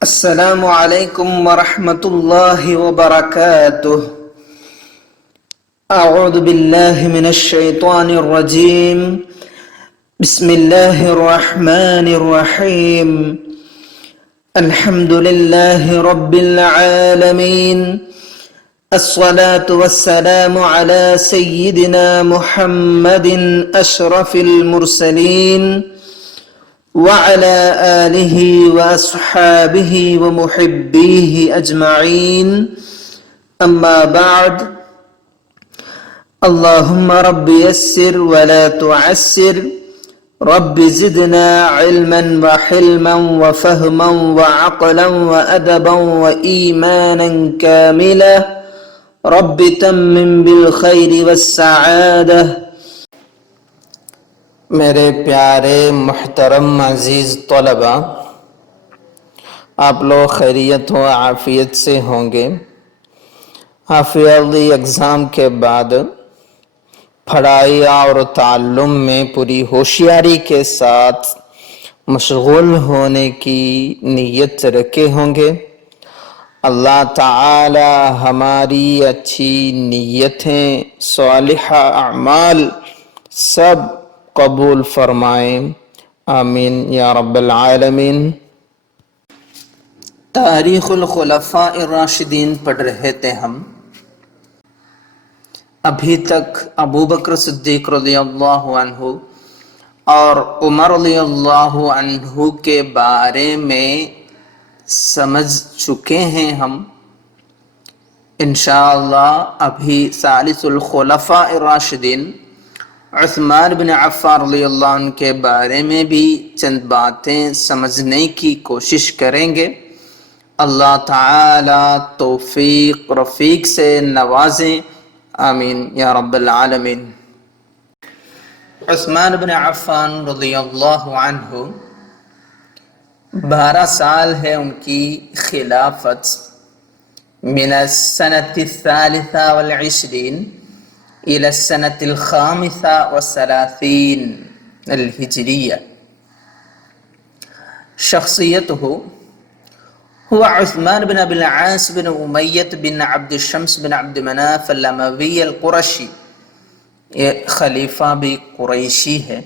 السلام عليكم ورحمة الله وبركاته. أعوذ بالله من الشيطان الرجيم. بسم الله الرحمن الرحيم. الحمد لله رب العالمين. الصلاة والسلام على سيدنا محمد أشرف المرسلين وعلى آله وأصحابه ومحبيه أجمعين. أما بعد. اللهم رب يسر ولا تعسر. رب زدنا علما وحلما وفهما وعقلا وأدبا وإيمانا كاملا. رب تمم بالخير والسعادة. میرے پیارے محترم عزیز طلباء، آپ لوگ خیریت و عافیت سے ہوں گے۔ حافظی اگزام کے بعد پڑھائی اور تعلم میں پوری ہوشیاری کے ساتھ مشغول ہونے کی نیت رکھے ہوں گے۔ اللہ تعالی ہماری اچھی نیتیں، صالحہ اعمال سب قبول فرمائیں، آمین یا رب العالمین۔ تاریخ الخلفاء الراشدین پڑھ رہے تھے ہم۔ ابھی تک ابو بکر صدیق رضی اللہ عنہ اور عمر رضی اللہ عنہ کے بارے میں سمجھ چکے ہیں ہم۔ انشاءاللہ ابھی ثالث الخلفاء الراشدین عثمان بن عفان رضی اللہ عنہ کے بارے میں بھی چند باتیں سمجھنے کی کوشش کریں گے۔ اللہ تعالی توفیق رفیق سے نوازیں، آمین یا رب العالمین۔ عثمان بن عفان رضی اللہ عنہ 12 سال ہے ان کی خلافت، من السنة الثالثة والعشرين إلى السنة الخامسة والثلاثين الهجرية۔ شخصيته هو عثمان بن أبي العاص بن أمية بن عبد الشمس بن عبد مناف الأموي القرشي، خلیفہ بھی قریشی ہے۔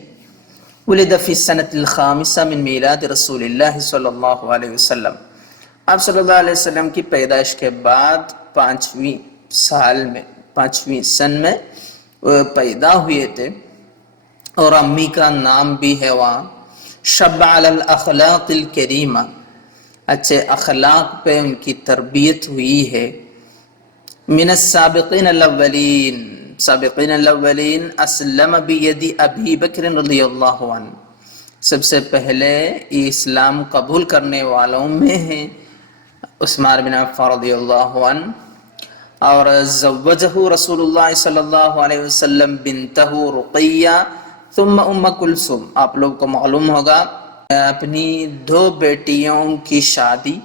ولد في السنة الخامسة من میلاد رسول اللہ صلی اللہ علیہ وسلم، آپ صلی اللہ علیہ وسلم کی پیدائش کے بعد 5ویں سن میں پیدا ہوئے تھے، اور امی کا نام بھی ہے وہاں۔ شب علی الاخلاق الکریمہ، اچھے اخلاق پہ ان کی تربیت ہوئی ہے۔ من السابقین الاولین، سابقین الاولین، اسلم بید ابی بکر رضی اللہ عنہ، سب سے پہلے اسلام قبول کرنے والوں میں ہیں عثمان بن عفان رضی اللہ عنہ۔ اور زوجہ رسول اللہ صلی اللہ علیہ وسلم بنتہ رقیہ ثم ام کلثوم، آپ لوگ کو معلوم ہوگا اپنی 2 بیٹیوں کی شادی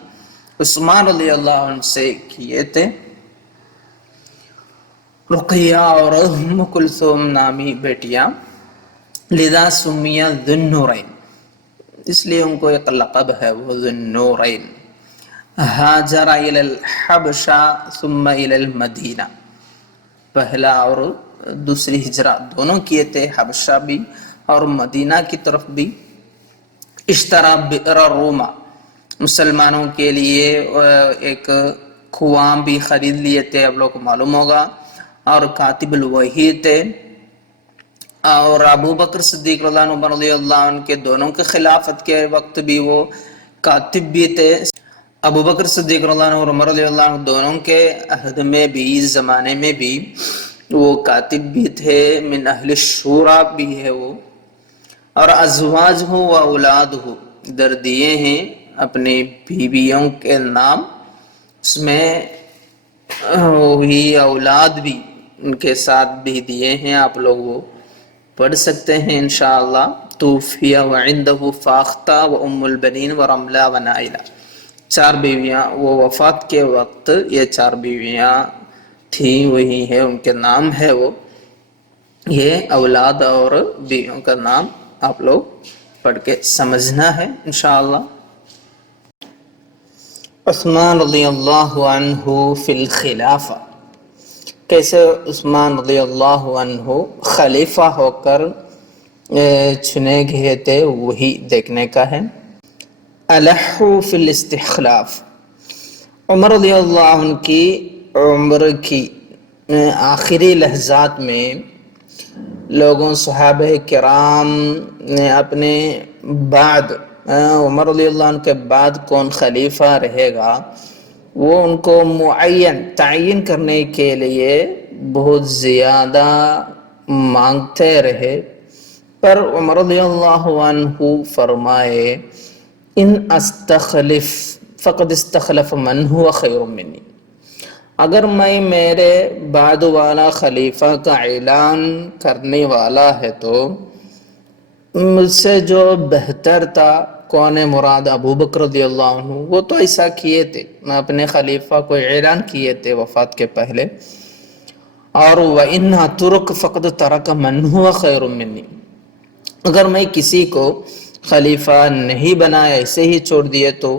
عثمان رضی اللہ عنہ سے کیے تھے، رقیہ اور ام کلثوم نامی بیٹیاں، لذا سمیہ ذو النورین، اس لیے ان کو ایک لقب ہے وہ ذو النورین۔ ہاجر الی الحبشہ ثم الی المدینہ، پہلا اور دوسری ہجرت دونوں کیے تھے، حبشہ بھی اور مدینہ کی طرف بھی۔ اشترا بئر روما، مسلمانوں کے لیے ایک کنواں بھی خرید لیے تھے، آپ لوگ کو معلوم ہوگا، اور کاتب الوحی تھے۔ اور ابو بکر صدیق رضی اللہ عنہ عمر رضی اللہ عنہ کے دونوں کے خلافت کے وقت بھی وہ کاتب بھی تھے۔ ابو بکر صدیق رضی اللہ عنہ اور عمر رضی اللہ عنہ دونوں کے عہد میں بھی، زمانے میں بھی وہ کاتب بھی تھے، من اہل الشورى بھی ہے وہ۔ اور ازواج ہو و اولاد ہو، در دیے ہیں اپنے بیویوں کے نام، اس میں وہی اولاد بھی ان کے ساتھ بھی دیے ہیں، آپ لوگ وہ پڑھ سکتے ہیں انشاءاللہ۔ توفی وعندہ فاختہ و ام البنین و رملہ و نائلہ، 4 بیویاں وہ وفات کے وقت یہ 4 بیویاں تھیں، وہی ہے ان کے نام ہے وہ۔ یہ اولاد اور بیویوں کا نام آپ لوگ پڑھ کے سمجھنا ہے انشاءاللہ۔ عثمان رضی اللہ عنہ فی الخلافہ، کیسے عثمان رضی اللہ عنہ خلیفہ ہو کر چنے گئے تھے، وہی دیکھنے کا ہے۔ الحو فی الاستخلاف، عمر رضی اللہ عنہ کی عمر کی آخری لحظات میں لوگوں صحابہ کرام نے اپنے بعد عمر رضی اللہ عنہ کے بعد کون خلیفہ رہے گا وہ ان کو تعین کرنے کے لیے بہت زیادہ مانگتے رہے، پر عمر رضی اللہ عنہ فرمائے ان استخلف فقد استخلف من هو خیر منی، اگر میں میرے بعد والا خلیفہ کا اعلان کرنے والا ہے تو مجھ سے جو بہتر تھا، کون مراد ابو بکر رضی اللہ عنہ، وہ تو ایسا کیے تھے، اپنے خلیفہ کو اعلان کیے تھے وفات کے پہلے۔ اور وَإِنَّا تُرْكَ فَقَدْ تَرَكَ مَنْ هُوَ خَيْرٌ مِّنِّي، اگر میں کسی کو خلیفہ نہیں بنایا، ایسے ہی چھوڑ دیے، تو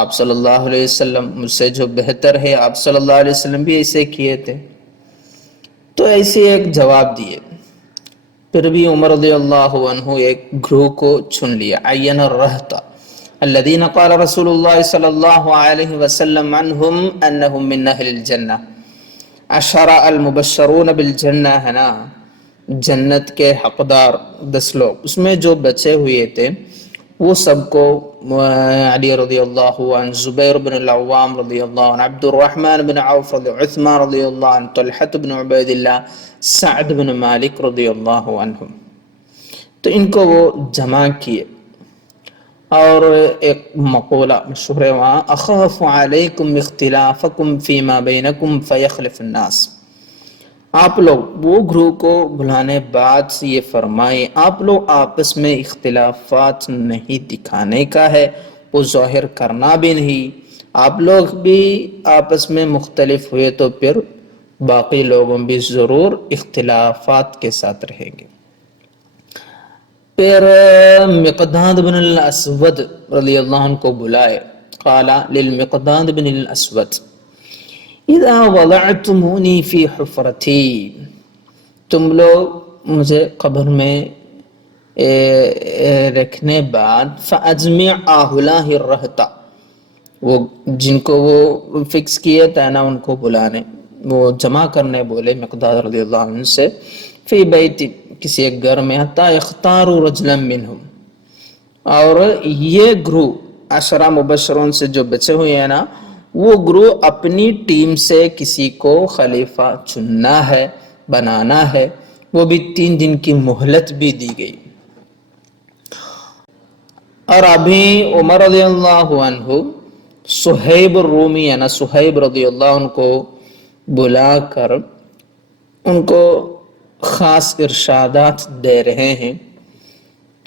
آپ صلی اللہ علیہ وسلم مجھ سے جو بہتر ہے، آپ صلی اللہ علیہ وسلم بھی ایسے کیے تھے۔ تو ایسے ایک جواب دیے، پھر بھی عمر رضی اللہ عنہ ایک گروہ کو چن لیا، عین الرہط الذین قال رسول اللہ صلی اللہ علیہ وسلم عنہم انہم من اہل الجنہ، عشرہ المبشرون بالجنہ ہے نا، جنت کے حقدار 10 لوگ، اس میں جو بچے ہوئے تھے وہ سب کو علی رضی اللہ عنہ، زبیر بن العوام رضی اللہ عنہ، عبد الرحمن بن عوف رضی اللہ عنہ، عثمان رضی اللہ عنہ، طلحہ بن عبید اللہ، سعد بن مالک رضی اللہ عنہ، تو ان کو وہ جمع کیے۔ اور ایک مقولہ مشہور ہے وہاں، اخاف علیکم اختلافکم فیما بینکم فیخلف الناس، آپ لوگ وہ گروہ کو بلانے بعد یہ فرمائے آپ لوگ آپس میں اختلافات نہیں دکھانے کا ہے، وہ ظاہر کرنا بھی نہیں، آپ لوگ بھی آپس میں مختلف ہوئے تو پھر باقی لوگوں بھی ضرور اختلافات کے ساتھ رہیں گے۔ پھر مقداد بن الاسود رضی اللہ عنہ کو بلائے، قال للمقداد بن الاسود اذا وضعتمونی فی حفرتی، تم لوگ مجھے قبر میں رکھنے بعد فاجمع آہلہ الرہط، وہ جن کو وہ فکس کیے تھا نا ان کو بلانے، وہ جمع کرنے بولے مقداد رضی اللہ عنہ سے، فی بیت، کسی ایک گھر میں، حتی اختاروا رجلا منہم، اور یہ گروہ 10 مبشرون سے جو بچے ہوئے ہیں نا، وہ گروہ اپنی ٹیم سے کسی کو خلیفہ چننا ہے، بنانا ہے، وہ بھی 3 دن کی مہلت بھی دی گئی۔ اور ابھی عمر رضی اللہ عنہ صہیب الرومی ہے نا، صہیب رضی اللہ عنہ کو بلا کر ان کو خاص ارشادات دے رہے ہیں،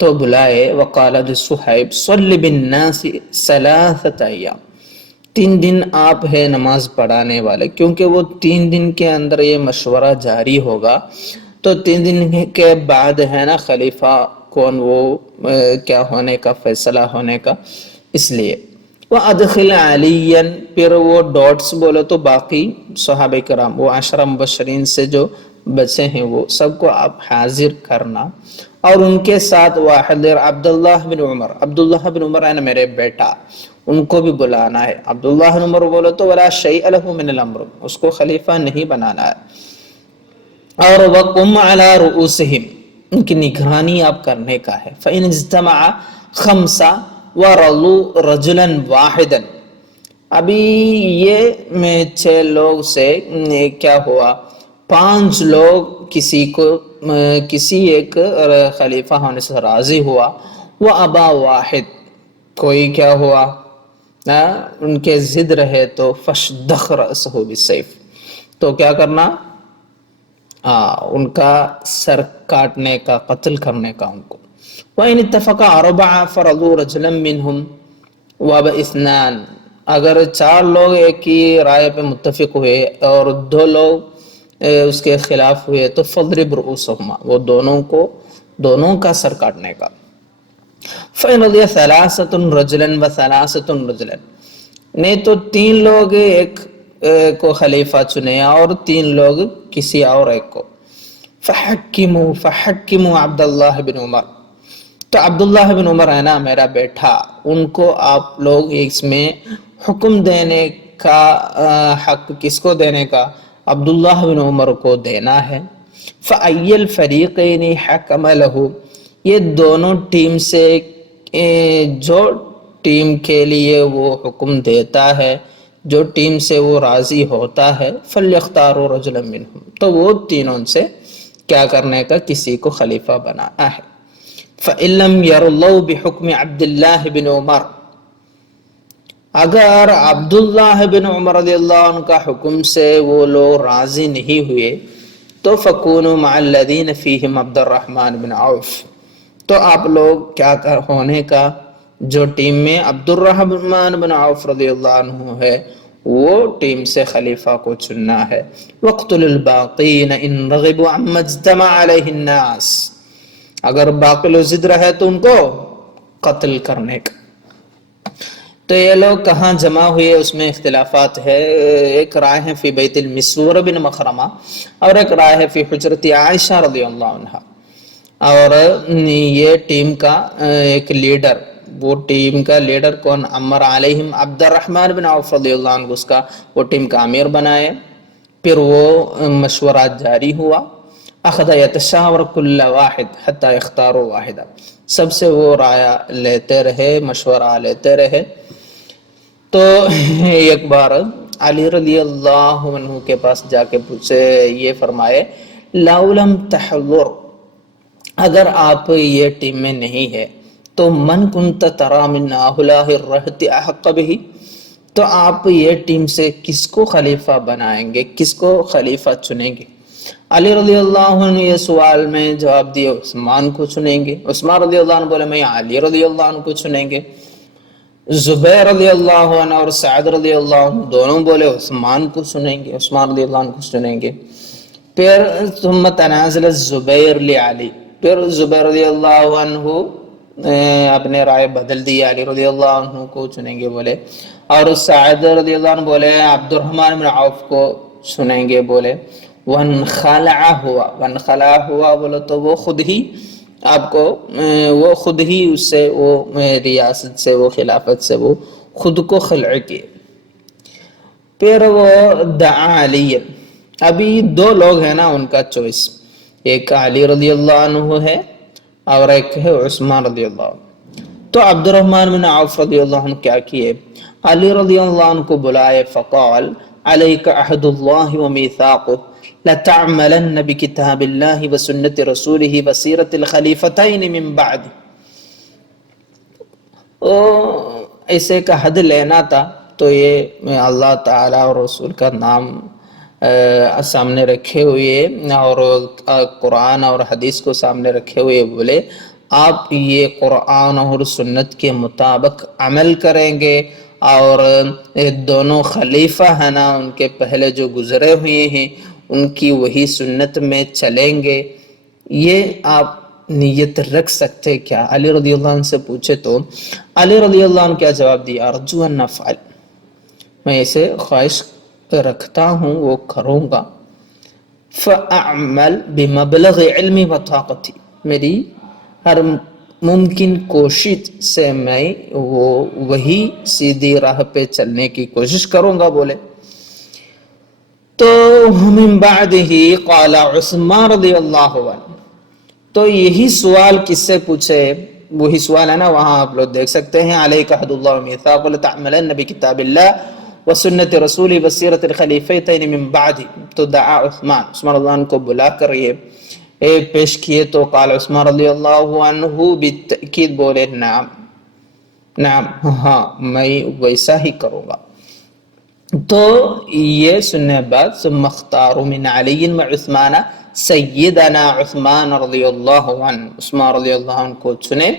تو بلائے، وقال صہیب صلی بالناس 3 ایام، 3 دن آپ ہے نماز پڑھانے والے، کیونکہ وہ 3 دن کے اندر یہ مشورہ جاری ہوگا، تو 3 دن کے بعد ہے نا خلیفہ کون، وہ کیا ہونے کا، فیصلہ ہونے کا، اس لیے وَأَدْخِلْ عَلِيًّا، پھر وہ ڈاٹس بولو تو باقی صحابہ کرام، وہ 10 مبشرین سے جو بچے ہیں وہ سب کو آپ حاضر کرنا، اور ان کے ساتھ واحد عبداللہ بن عمر، عبداللہ بن عمر ہے نا میرے بیٹا، ان کو بھی بلانا ہے۔ عبداللہ بن عمر بولو تو وَلَا شَيْءَ لَهُ مِنَ الْأَمْرِ، اس کو خلیفہ نہیں بنانا ہے۔ اور وَقُمْ عَلَىٰ رُؤُوسِهِمْ، ان کی نگرانی آپ کرنے کا ہے۔ فَإِنِ اجْتَمَعَ 5 وَرَضُوا رَجُلًا وَاحِدًا، ابھی یہ میں 6 لوگ سے کیا ہوا، 5 لوگ کسی ایک خلیفہ ہونے سے راضی ہوا، وَأَبَا واحد، کوئی کیا ہوا ان کے ضد رہے، تو فَشْدَخْ رَأْسَهُ بِالسَّيْفِ، تو کیا کرنا، ان کا سر کاٹنے کا، قتل کرنے کا ان کو۔ وَإِنِ اتَّفَقَ 4 فَرَضُوا رَجُلًا مِّنْهُمْ وَأَبَى 2، اگر 4 لوگ ایک ہی رائے پہ متفق ہوئے اور 2 لوگ اس کے خلاف ہوئے، تو فَضْرِبْ رُؤُوسَهُمَا، وہ دونوں کا سر کاٹنے کا۔ فَإِنْ رَضِيَ 3 رَجُلًا و 3 رَجُلًا، نہیں تو 3 لوگ ایک کو خلیفہ چنے اور 3 لوگ کسی اور ایک کو. فحکموا عبداللہ بن عمر، تو عبداللہ بن عمر ہے نا میرا بیٹا، ان کو آپ لوگ اس میں حکم دینے کا حق کس کو دینے کا؟ عبداللہ بن عمر کو دینا ہے. فَأَيَّ الْفَرِيقَيْنِ حَكَمَ لَهُ، یہ دونوں ٹیم سے جو ٹیم کے لیے وہ حکم دیتا ہے، جو ٹیم سے وہ راضی ہوتا ہے، فَلْيَخْتَارُوا رَجُلًا مِّنْهُمْ، تو وہ تینوں سے کیا کرنے کا؟ کسی کو خلیفہ بنانا ہے. فَإِن لَّمْ يَرْضَوْا بِحُكْمِ عَبْدِ اللَّهِ بِنِ عُمَرَ، اگر عبداللہ بن عمر رضی اللہ عنہ کا حکم سے وہ لوگ راضی نہیں ہوئے تو فَكُونُوا مَعَ الَّذِينَ فِيهِمْ عبد الرحمن بن عوف، تو آپ لوگ کیا ہونے کا؟ جو ٹیم میں عبد الرحمن بن عوف رضی اللہ عنہ ہے وہ ٹیم سے خلیفہ کو چننا ہے. وَاقْتُلُوا الْبَاقِينَ إِن رَغِبُوا عَمَّا اجْتَمَعَ عَلَيْهِ النَّاسِ، اگر باقی لوگ ضد رہے تو ان کو قتل کرنے کا. تو یہ لوگ کہاں جمع ہوئے اس میں اختلافات ہے. ایک رائے ہے فی بیت المسور بن مخرمہ، اور ایک رائے ہے فی حجرت عائشہ رضی اللہ عنہ. اور یہ ٹیم کا ایک لیڈر، وہ ٹیم کا لیڈر کون؟ امر علیہم عبد الرحمن بن عوف رضی اللہ عنہ، اس کا وہ ٹیم کا امیر بنائے. پھر وہ مشورات جاری ہوا. اخذ یتشاور کل واحد حتی اختاروا واحدہ، سب سے وہ رائے لیتے رہے، مشورہ لیتے رہے. تو ایک بار علی رضی اللہ عنہ کے پاس جا کے پوچھے، یہ فرمائے لَوْ لَمْ تَحْضُرْ، اگر آپ یہ ٹیم میں نہیں ہے تو من كنت ترى من هؤلاء الرهط احق به، تو آپ یہ ٹیم سے کس کو خلیفہ بنائیں گے، کس کو خلیفہ چنیں گے؟ علی رضی اللہ عنہ یہ سوال میں جواب دیے عثمان کو چنیں گے. عثمان رضی اللہ عنہ بولے میں علی رضی اللہ عنہ کو چنیں گے. زبیر رضی اللہ عنہ اور سعد رضی اللہ عنہ دونوں بولے عثمان کو چنیں گے، عثمان رضی اللہ عنہ کو چنیں گے. پھر ثم تنازل الزبیر لعلی، پھر زبیر رضی اللہ عنہ اپنے رائے بدل دی، علی رضی اللہ عنہ کو چنیں گے بولے. اور سعد رضی اللہ عنہ بولے عبد الرحمن بن عوف کو چنیں گے بولے. وانخلع ہوا بولے تو وہ خود ہی آپ کو وہ خود ہی اس سے وہ ریاست سے، وہ خلافت سے وہ خود کو خلع کیے. پھر وہ دعا علی، ابھی 2 لوگ ہیں نا ان کا چوائس، ایک علی رضی اللہ عنہ ہے اور ایک ہے عثمان رضی اللہ عنہ. تو عبد الرحمن بن عوف رضی اللہ عنہ کیا کیے؟ علی رضی اللہ عنہ کو بلائے. فقال علیک عہد اللہ ومیثاقہ لتعملن بکتاب اللہ وسنت رسولہ وسیرت الخلیفتین من بعد. ایسے کا حد لینا تھا تو یہ اللہ تعالیٰ اور رسول کا نام سامنے رکھے ہوئے اور قرآن اور حدیث کو سامنے رکھے ہوئے بولے آپ یہ قرآن اور سنت کے مطابق عمل کریں گے اور دونوں خلیفہ ہیں نا ان کے پہلے جو گزرے ہوئے ہیں ان کی وہی سنت میں چلیں گے. یہ آپ نیت رکھ سکتے کیا؟ علی رضی اللہ عنہ سے پوچھے تو علی رضی اللہ عنہ کیا جواب دیا؟ ارجو ان نفعل، میں اسے خواہش رکھتا ہوں وہ کروں گا. فاعمل بمبلغ علمی و طاقتی، میری ہر ممکن کوشش سے میں وہی سیدھی راہ پہ چلنے کی کوشش کروں گا بولے. تو من بعدہ قال عثمان رضی اللہ عنہ، تو یہی سوال کس سے پوچھے؟ وہی سوال ہے نا وہاں آپ لوگ دیکھ سکتے ہیں علیک عہد اللہ ومیثاق لتعملن بکتاب اللہ وسنت رسول وسیرت الخلیفتین من بعد. تو دعا عثمان رضی اللہ عنہ کو بلا کر یہ پیش کیے تو قال عثمان رضی اللہ عنہ بالتأکید بولے نعم نعم، ہاں میں ویسا ہی کروں گا. تو یہ سننے بعد ثم اختاروا من علی و عثمان سیدنا عثمان رضی اللہ عنہ، عثمان رضی اللہ عنہ کو چنے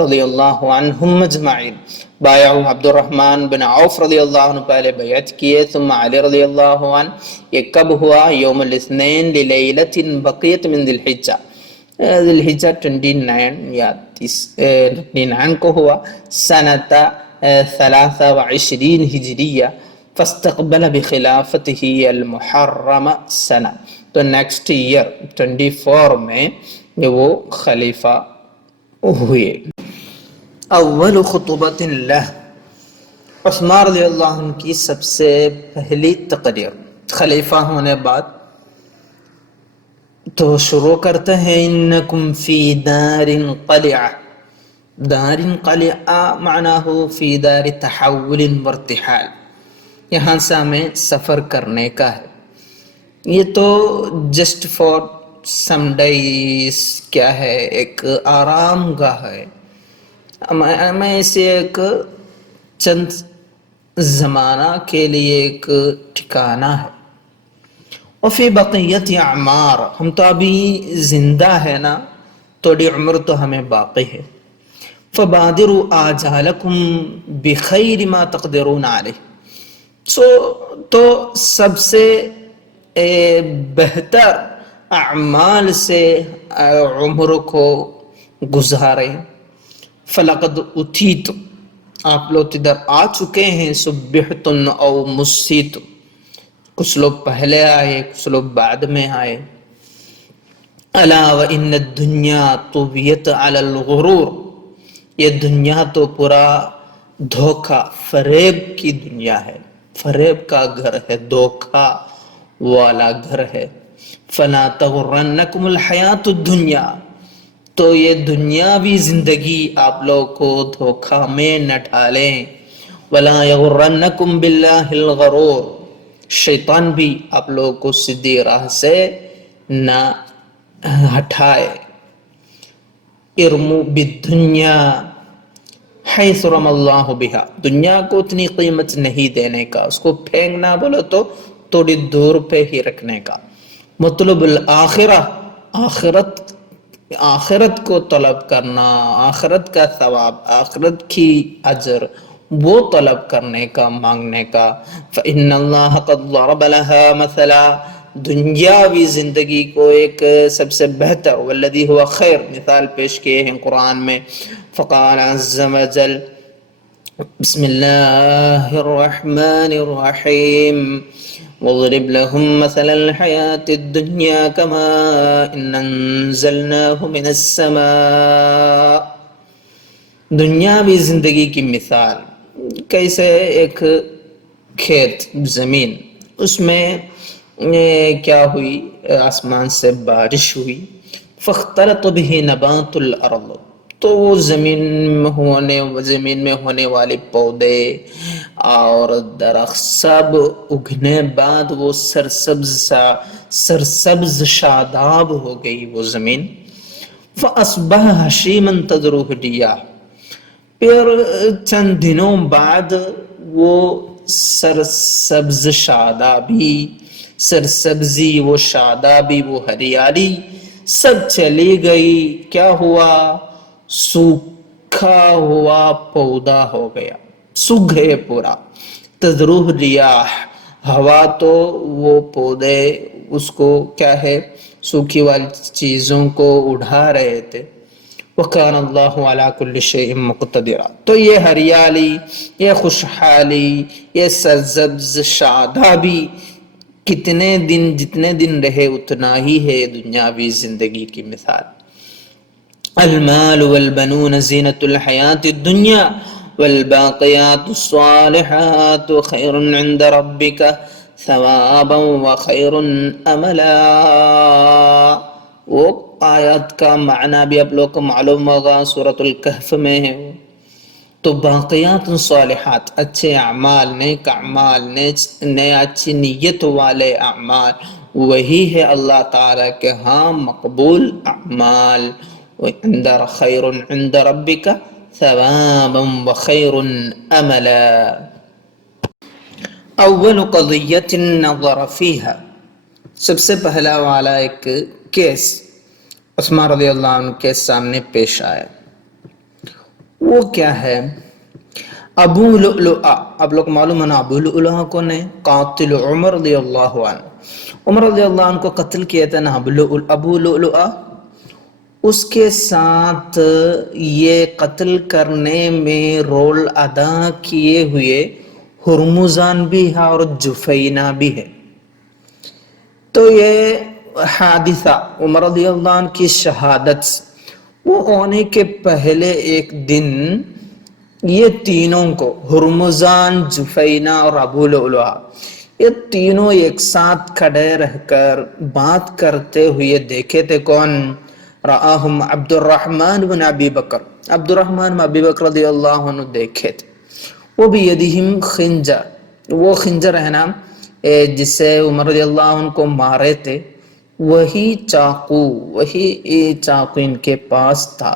رضی اللہ عنہم اجمعین. بایعوا عبد الرحمن بن عوف رضی اللہ عنہ پہلے بیعت کیے. ثم علی رضی اللہ عنہ، یہ کب ہوا؟ یوم الاثنین للیلۃ بقیت من ذی الحجہ، ذی الحجہ 29 یا 29 کو ہوا. سنۃ 23 ہجریہ فاستقبل بخلافتہ المحرم سنہ، تو نیکسٹ ایئر 24 میں وہ خلیفہ ہوئے۔ اول خطبۃ لہ، عثمان رضی اللہ عنہ کی سب سے پہلی تقریر خلیفہ ہونے بعد تو شروع کرتے ہیں انکم فی دار قلعہ، دار قلعہ معناہ فی دار تحول وارتحال، یہاں سے ہمیں سفر کرنے کا ہے، یہ تو جسٹ فار سم ڈیز کیا ہے، ایک آرام گاہ ہے، ہمیں اسے ایک چند زمانہ کے لیے ایک ٹھکانہ ہے۔ وفی بقیت اعمار، ہم تو ابھی زندہ ہے نا، تھوڑی عمر تو ہمیں باقی ہے۔ فبادروا آجالکم بخیر ما تقدرون علیہ، تو سب سے بہتر اعمال سے عمر کو گزاریں۔ فلقد اتیت، آپ لوگ ادھر آ چکے ہیں، صبحتن او مسیت، کچھ لوگ پہلے آئے کچھ لوگ بعد میں آئے۔ الا وان الدنیا طویت علی الغرور، یہ دنیا تو پورا دھوکہ فریب کی دنیا ہے، فریب کا گھر ہے، دھوکہ والا گھر ہے۔ فلا تغرنکم الحیات الدنیا، تو یہ دنیاوی زندگی آپ لوگ کو دھوکہ میں نہ ڈالیں۔ ولا یغرنکم باللہ الغرور، شیطان بھی آپ لوگوں کو سیدھی راہ سے نہ ہٹائے۔ ارموا بالدنیا حیث رمی اللہ بہا، دنیا کو اتنی قیمت نہیں دینے کا، اس کو پھینکنا بولو تو تھوڑی دور پہ ہی رکھنے کا۔ مطلب الآخرہ، آخرت کو طلب کرنا، آخرت کا ثواب، آخرت کی اجر وہ طلب کرنے کا، مانگنے کا۔ فإن اللہ قد ضرب لها مثلا، دنیاوی زندگی کو ایک سب سے بہتر والذی ہوا خیر مثال پیش کیے ہیں قرآن میں۔ فقال عز وجل بسم اللہ الرحمن الرحیم واضرب لهم مثل الحیاة الدنیا كماء انزلناه من السماء، دنیاوی زندگی کی مثال کیسے ایک کھیت زمین، اس میں کیا ہوئی، آسمان سے بارش ہوئی، فاختلط به نبات الارض، تو وہ زمین میں ہونے والے پودے اور درخت سب اگنے بعد وہ سرسبز شاداب ہو گئی وہ زمین۔ فاصبح ہشیما تذروه الرياح، پھر چند دنوں بعد وہ سرسبز شادابی، سرسبزی، وہ شادابی، وہ ہریالی سب چلی گئی، کیا ہوا، سوکھا ہوا پودا ہو گیا، سوکھ گئے پورا۔ تذروه الرياح، ہوا تو وہ پودے اس کو کیا ہے، سوکھی والی چیزوں کو اڑا رہے تھے۔ وَكَانَ اللَّهُ عَلَى كُلِّ شَيْءٍ مُقْتَدِرًا، تو یہ ہریالی، یہ خوشحالی، یہ سرسبز شادابی کتنے دن، جتنے دن رہے اتنا ہی ہے دنیاوی زندگی کی مثال۔ المال والبنون زینة الحیاة الدنیا والباقیات الصالحات خیر عند ربک ثوابا وخیر املا، وہ آیت کا معنی بھی آپ لوگ کو معلوم ہوگا، سورۃ الکہف میں ہے۔ تو باقیات صالحات، اچھے اعمال، نیک اعمال، اچھی نیت والے اعمال، وہی ہے اللہ تعالیٰ کے ہاں مقبول اعمال۔ خیر عند ربک ثوابا وخیر املا۔ اول قضیۃ نظر فیہا، سب سے پہلا والا ایک کیس عثمان رضی اللہ عنہ کے سامنے پیش آیا، وہ کیا ہے، ابو لؤلؤہ، آپ لوگ معلوم ہے نا ابو لؤلؤہ کون ہے، قاتل عمر رضی اللہ عنہ، عمر رضی اللہ عنہ کو قتل کیا تھا نا ابو لؤلؤہ، اس کے ساتھ یہ قتل کرنے میں رول ادا کیے ہوئے ہرمزان بھی ہے اور جفینہ بھی ہے. تو یہ حادثہ عمر رضی اللہ عنہ کی شہادت وہ ہونے کے پہلے ایک دن یہ تینوں کو ہرمزان، جفینہ اور ابو لؤلؤہ یہ تینوں ایک ساتھ کھڑے رہ کر بات کرتے ہوئے دیکھے تھے. کون؟ رآہم عبد الرحمن بن ابی بکر، عبد الرحمن بن ابی بکر رضی اللہ عنہ دیکھے تھے. وہ بھی یدہم خنجر، وہ خنجر ہے نا جس سے عمر رضی اللہ عنہ کو مارے تھے، وہی چاقو ان کے پاس تھا.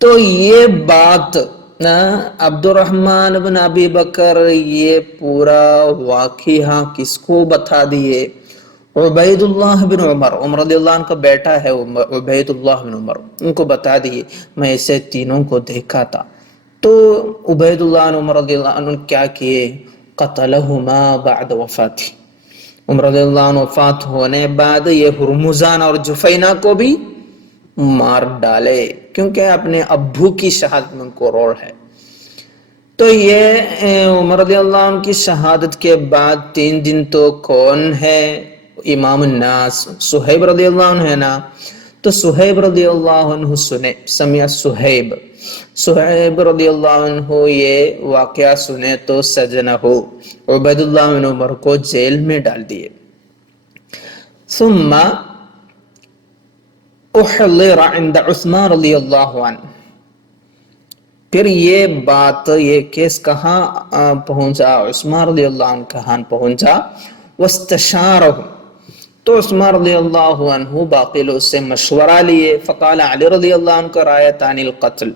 تو یہ بات عبد الرحمن بن ابی بکر یہ پورا واقعہ کس کو بتا دیے؟ عبید اللہ بن عمر، عمر رضی اللہ عنہ کا بیٹا ہے عبید اللہ بن عمر، ان کو بتا دیے میں اسے تینوں کو دیکھا تھا. تو عبید اللہ بن عمر رضی اللہ عنہ کیا کیے؟ قتلہما بعد وفاتی، عمر رضی اللہ عنہ وفات ہونے بعد یہ ہرمزان اور جفینہ کو بھی مار ڈالے، کیونکہ اپنے ابو کی شہادت میں ان کو رول ہے. تو یہ عمر رضی اللہ عنہ کی شہادت کے بعد 3 دن تو کون ہے امام الناس؟ صہیب رضی اللہ عنہ ہے نا. تو صہیب رضی اللہ عنہ سمع صہیب رضی اللہ عنہ یہ واقعہ سنے تو سجنہ عبید اللہ بن عمر کو جیل میں ڈال دیے. ثم احضر عند عثمان رضی اللہ عنہ، پھر یہ بات یہ کیس کہاں پہنچا؟ عثمان رضی اللہ عنہ کہاں پہنچا؟ واستشارہ، تو عثمان رضی اللہ عنہ باقی لوگ سے مشورہ لیے. فقال علی رضی اللہ عنہ کا رایتان القتل،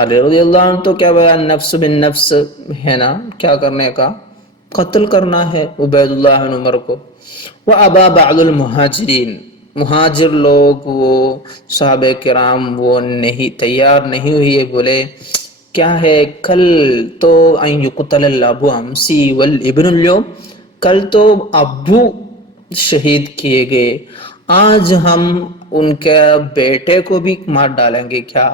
علی رضی اللہ عنہ تو کیا بیان؟ نفس بن نفس ہے نا، کیا کرنے کا؟ قتل کرنا ہے عبید اللہ بن عمر کو. وابا بعض المہاجرین، مہاجر لوگ وہ صحابہ کرام وہ نہیں تیار نہیں ہوئے، بولے کیا ہے کل تو ان یقتل الاب امسی والابن اليوم، کل تو ابو شہید کیے گئے، آج ہم ان کے بیٹے کو بھی مار ڈالیں گے کیا؟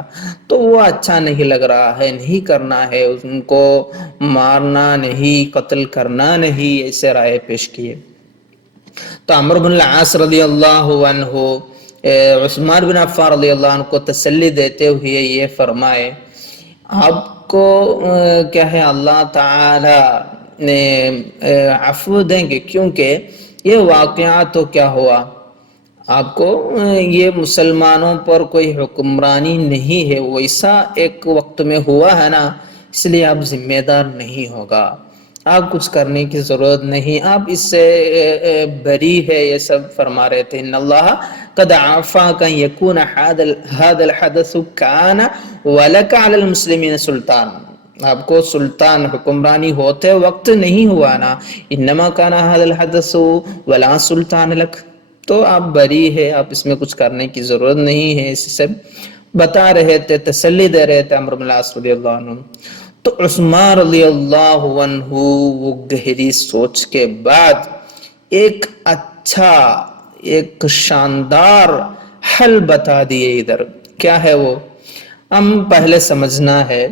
تو وہ اچھا نہیں لگ رہا ہے، نہیں کرنا ہے، ان کو مارنا نہیں، قتل کرنا نہیں، ایسے رائے پیش کیے. تو عمرو بن العاص رضی اللہ عنہ عثمان بن عفان رضی اللہ عنہ کو تسلی دیتے ہوئے یہ فرمائے آپ کو کیا ہے اللہ تعالی نے عفو دیں گے، کیونکہ یہ واقعہ تو کیا ہوا آپ کو یہ مسلمانوں پر کوئی حکمرانی نہیں ہے، ویسا ایک وقت میں ہوا ہے نا، اس لیے آپ ذمہ دار نہیں ہوگا، آپ کچھ کرنے کی ضرورت نہیں، آپ اس سے بری ہے، یہ سب فرما رہے تھے. ان اللہ قد عفاک ان یکون هذا الحدث کان ولک علی المسلمین سلطان، آپ کو سلطان حکمرانی ہوتے وقت نہیں ہوا نا، انما کان هذا الحدث ولا سلطان لک، تو آپ بری ہے، آپ اس میں کچھ کرنے کی ضرورت نہیں ہے، اس سے بتا رہے تھے، تسلی دے رہے تھے عمرو بن العاص رضی اللہ عنہ. تو عثمان رضی اللہ عنہ وہ گہری سوچ کے بعد ایک اچھا ایک شاندار حل بتا دیے. ادھر کیا ہے وہ ہم پہلے سمجھنا ہے.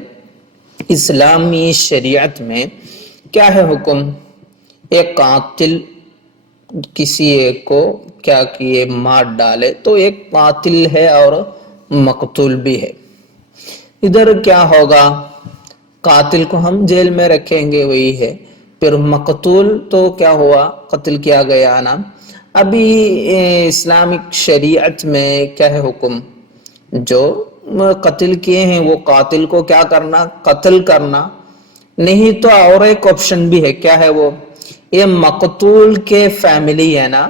اسلامی شریعت میں کیا ہے حکم؟ ایک قاتل کسی ایک کو کیا کیے مار ڈالے تو ایک قاتل ہے اور مقتول بھی ہے. ادھر کیا ہوگا؟ قاتل کو ہم جیل میں رکھیں گے، وہی ہے. پھر مقتول تو کیا ہوا؟ قتل کیا گیا نا. ابھی اسلامک شریعت میں کیا ہے حکم؟ جو قتل کیے ہیں وہ قاتل کو کیا کرنا؟ قتل کرنا. نہیں تو اور ایک آپشن بھی ہے، کیا ہے وہ؟ یہ مقتول کے فیملی ہے نا،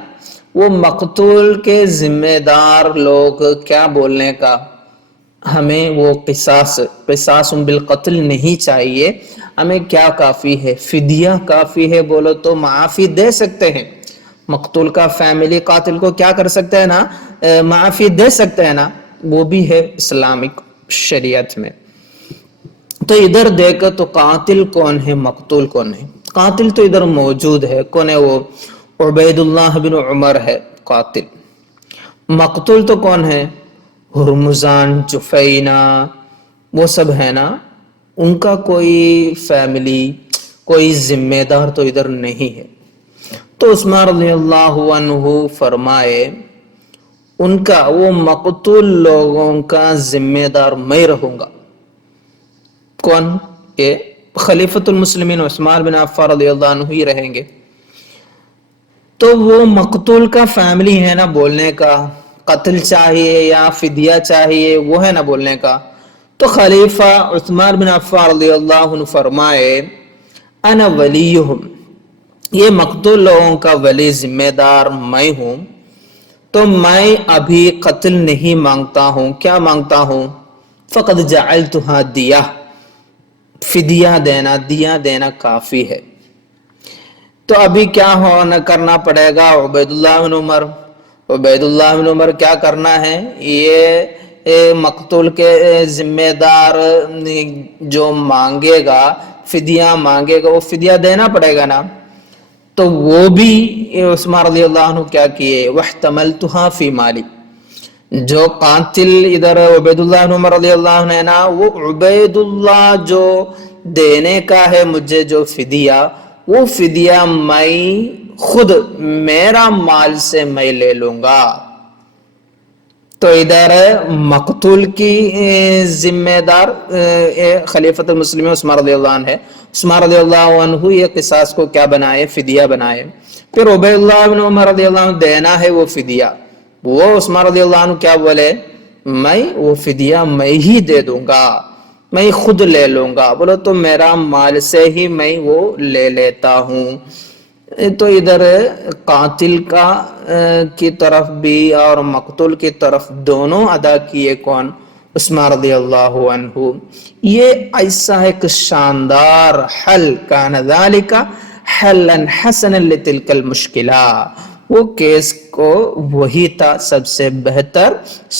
وہ مقتول کے ذمہ دار لوگ کیا بولنے کا؟ ہمیں وہ قصاص بالقتل نہیں چاہیے، ہمیں کیا کافی ہے؟ فدیہ کافی ہے. بولو تو معافی دے سکتے ہیں، مقتول کا فیملی قاتل کو کیا کر سکتے ہیں نا؟ معافی دے سکتے ہیں نا، وہ بھی ہے اسلامک شریعت میں. تو ادھر دیکھو تو قاتل کون ہے، مقتول کون ہے؟ قاتل تو ادھر موجود ہے، کون ہے وہ؟ عبید اللہ بن عمر ہے قاتل. مقتول تو کون ہے؟ ہرمزان، جفینہ، وہ سب ہے نا، ان کا کوئی فیملی، کوئی ذمہ دار تو ادھر نہیں ہے. تو عثمان رضی اللہ عنہ فرمائے ان کا، وہ مقتول لوگوں کا ذمہ دار میں رہوں گا. کون؟ کہ خلیفۃ المسلمین عثمان بن عفان رضی اللہ عنہ ہی رہیں گے. تو وہ مقتول کا فیملی ہے نا بولنے کا، قتل چاہیے یا فدیہ چاہیے، وہ ہے نا بولنے کا. تو خلیفہ عثمان بن عفان رضی اللہ عنہ فرمائے انا ولیہم، یہ مقتول لوگوں کا ولی، ذمہ دار میں ہوں. تو میں ابھی قتل نہیں مانگتا ہوں. کیا مانگتا ہوں؟ فقد جعلتها دیہ، فدیہ دینا، دیہ دینا کافی ہے. تو ابھی کیا ہونا کرنا پڑے گا؟ عبید اللہ بن عمر، عبید اللہ بن عمر کیا کرنا ہے؟ یہ مقتول کے ذمہ دار جو مانگے گا، فدیہ مانگے گا، وہ فدیہ دینا پڑے گا نا. تو وہ بھی عثمان رضی اللہ عنہ کیا کیے؟ وَاحْتَمَلْتُهَا فِي مَالِي، جو قاتل ادھر عبید اللہ بن عمر رضی اللہ عنہ ہے نا، وہ عبید اللہ جو دینے کا ہے مجھے جو فدیہ، وہ فدیہ میں خود میرا مال سے میں لے لوں گا. تو ادھر مقتول کی ذمہ دار خلیفۃ المسلمین عثمان رضی اللہ عنہ ہے. عثمان رضی اللہ عنہ یہ قصاص کو کیا بنائے؟ فدیہ بنائے. پھر عبید اللہ بن عمر رضی اللہ عنہ دینا ہے وہ فدیہ، وہ عثمان رضی اللہ عنہ کیا بولے؟ میں وہ فدیہ میں ہی دے دوں گا، میں خود لے لوں گا. بولو تو میرا مال سے ہی میں وہ لے لیتا ہوں. تو ادھر قاتل کا کی طرف بھی اور مقتول کی طرف دونوں ادا کیے کون؟ عثمان رضی اللہ عنہ. یہ ایسا ایک شاندار حل، کان ذالک حلا حسنا لتلک المشکلہ، وہ کیس کو وہی تھا سب سے بہتر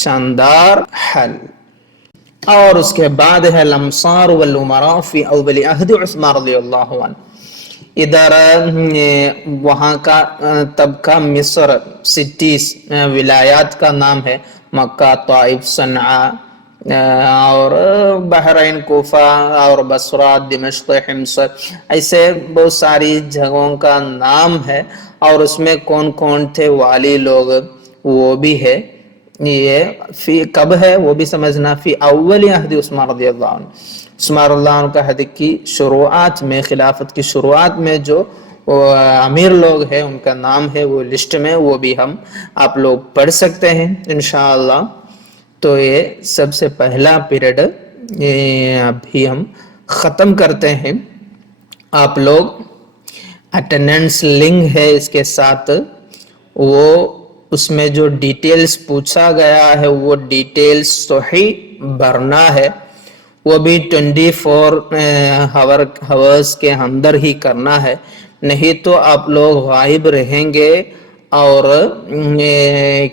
شاندار حل. اور اس کے بعد ہے الامصار والامراء فی اول عہد عثمان رضی اللہ عنہ. ادھر وہاں کا تب کا مصر سٹیز، ولایات کا نام ہے مکہ، طائف، صنعاء اور بحرین، کوفہ اور بصرہ، دمشق، حمص، ایسے بہت ساری جگہوں کا نام ہے. اور اس میں کون کون تھے والی لوگ وہ بھی ہے. یہ فی کب ہے وہ بھی سمجھنا، فی اول عہد عثمان رضی اللہ عنہ، عثمان رضی اللہ عنہ کا عہد کی شروعات میں، خلافت کی شروعات میں جو امیر لوگ ہیں ان کا نام ہے وہ لسٹ میں، وہ بھی ہم آپ لوگ پڑھ سکتے ہیں انشاءاللہ. تو یہ سب سے پہلا پیریڈ ابھی ہم ختم کرتے ہیں. آپ لوگ اٹینڈنس لنک ہے اس کے ساتھ، وہ اس میں جو ڈیٹیلز پوچھا گیا ہے وہ ڈیٹیلز صحیح بھرنا ہے. وہ بھی 24 ہاورز کے اندر ہی کرنا ہے، نہیں تو آپ لوگ غائب رہیں گے اور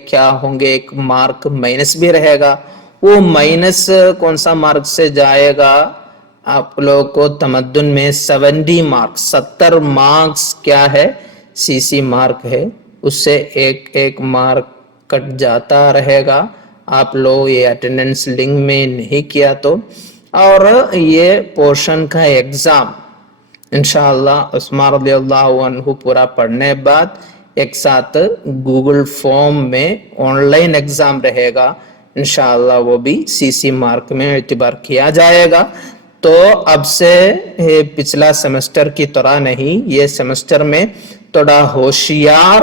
کیا ہوں گے، ایک مارک مائنس بھی رہے گا. وہ مائنس کون سا مارک سے جائے گا؟ آپ لوگ کو تمدن میں 70 مارکس، 70 مارکس کیا ہے؟ سی سی مارک ہے، اس سے ایک ایک مارک کٹ جاتا رہے گا. آپ لوگ یہ اٹینڈنس لنک میں نہیں کیا تو. اور یہ پورشن کا ایگزام انشاءاللہ عثمان رضی اللہ عنہ پورا پڑھنے بعد ایک ساتھ گوگل فارم میں آن لائن ایگزام رہے گا انشاءاللہ، وہ بھی سی سی مارک میں اعتبار کیا جائے گا. تو اب سے پچھلا سیمسٹر کی طرح نہیں، یہ سیمسٹر میں تھوڑا ہوشیار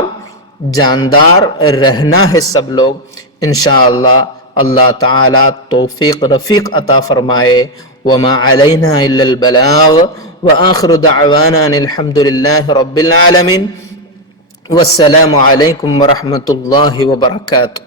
جاندار رہنا ہے سب لوگ انشاءاللہ. اللہ تعالی توفیق رفیق عطا فرمائے. وما علینا الا البلاغ وآخر دعوانا ان الحمد للہ رب العالمین. والسلام علیکم ورحمۃ اللہ وبرکاتہ.